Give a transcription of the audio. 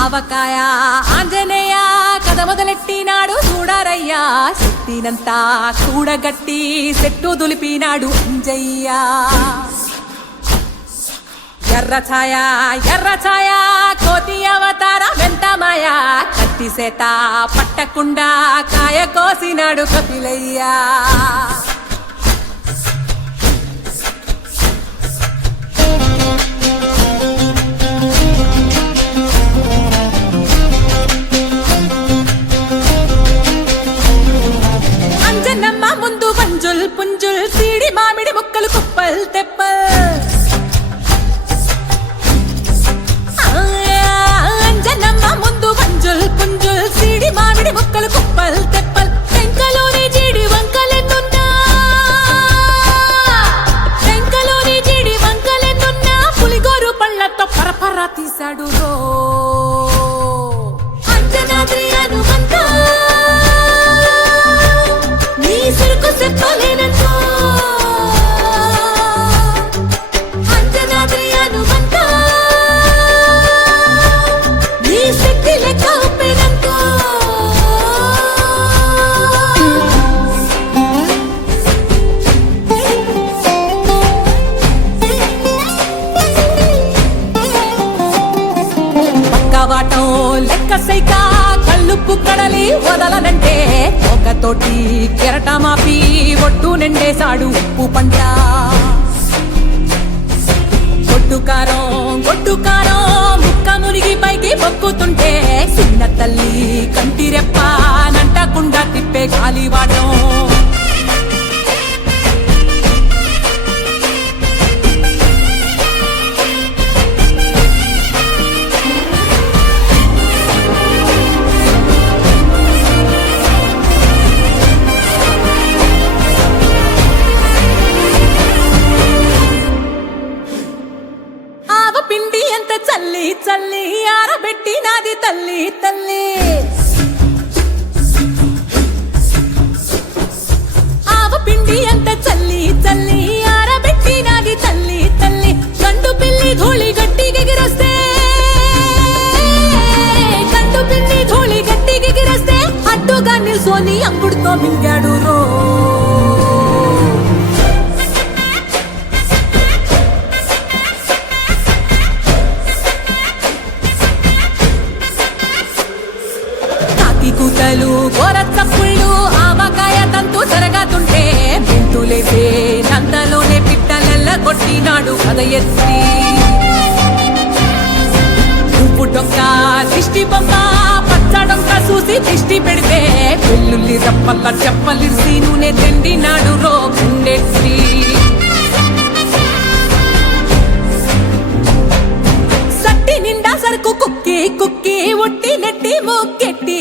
ఆవకాయ ఆంజనేయ కథ మొదలెట్టినాడు చూడారయ్యా శక్తినంతా కూడగట్టి చెట్టు దులిపినాడు అంజయ్య ఎర్ర ఛాయ కోతి అవతార వెంటమాయ కత్తి సేత పట్టకుండా కాయ కోసినాడు కపిలయ్యా అంజనమ్మ ముందు పంజుల్ పుంజుల్ సీడి మామిడి ముక్కలు కుప్పల్ తెప్పల్ అంజనమ్మ ముందు పంజుల్ పుంజుల్ సీడి మామిడి ముక్కలు కుప్పల్ తెప్పల్ టెంకలోని జీడి వంకలెన్నున్నా పులిగోరు పళ్ళతో పరపర తీశాడు రో అంజనాద్రి హనుమంత నీ సిరుకు చెప్పలేనంతో అంజనాద్రి హనుమంత నీ శక్తి లెక్క ఉప్పెనంతో పక్కవాటం లెక్క సైక కళ్ళుప్పు కడలి వదలనంటే ఒకతోటి కెరటమాపి ఒట్టు నిండేశాడు ఉప్పు పంట గొడ్డు కారం ముక్క మునిగి పైకి పొక్కుతుంటే చిన్న తల్లి కంటి రెప్ప నంటకుండా తిప్పే గాలివాటం పిండి ఎంత చల్లి చల్లి ఆరబెట్టి నాది తల్లి తల్లి ఆవ పిండి ఎంత చల్లి చల్లి ఆరబెట్టి నాది తల్లి తల్లి గండు పిల్లి ధూళి గట్టి గిగిరస్తే అడ్డుగా నిల్సోని అంగుడుతో మింగాడు రో కూతలు గోరచ్చప్పుళ్ళు ఆవకాయ తంతు జరగతుంటే మెంతులేసే నందలోనే పిట్టలెల్ల కొట్టినాడు కథ ఎత్తి ఉప్పు డొక్క దిష్టి బొమ్మ పచ్చడొక్క చూసి దిష్టి పెడితే వెల్లుల్లి రప్పల్ల చెప్పలిసి నూనె తెండినాడు రో గుండెత్తి సట్టి నిండా సరుకు కుక్కి కుక్కి ఒట్టి నెట్టి మొక్కెట్టి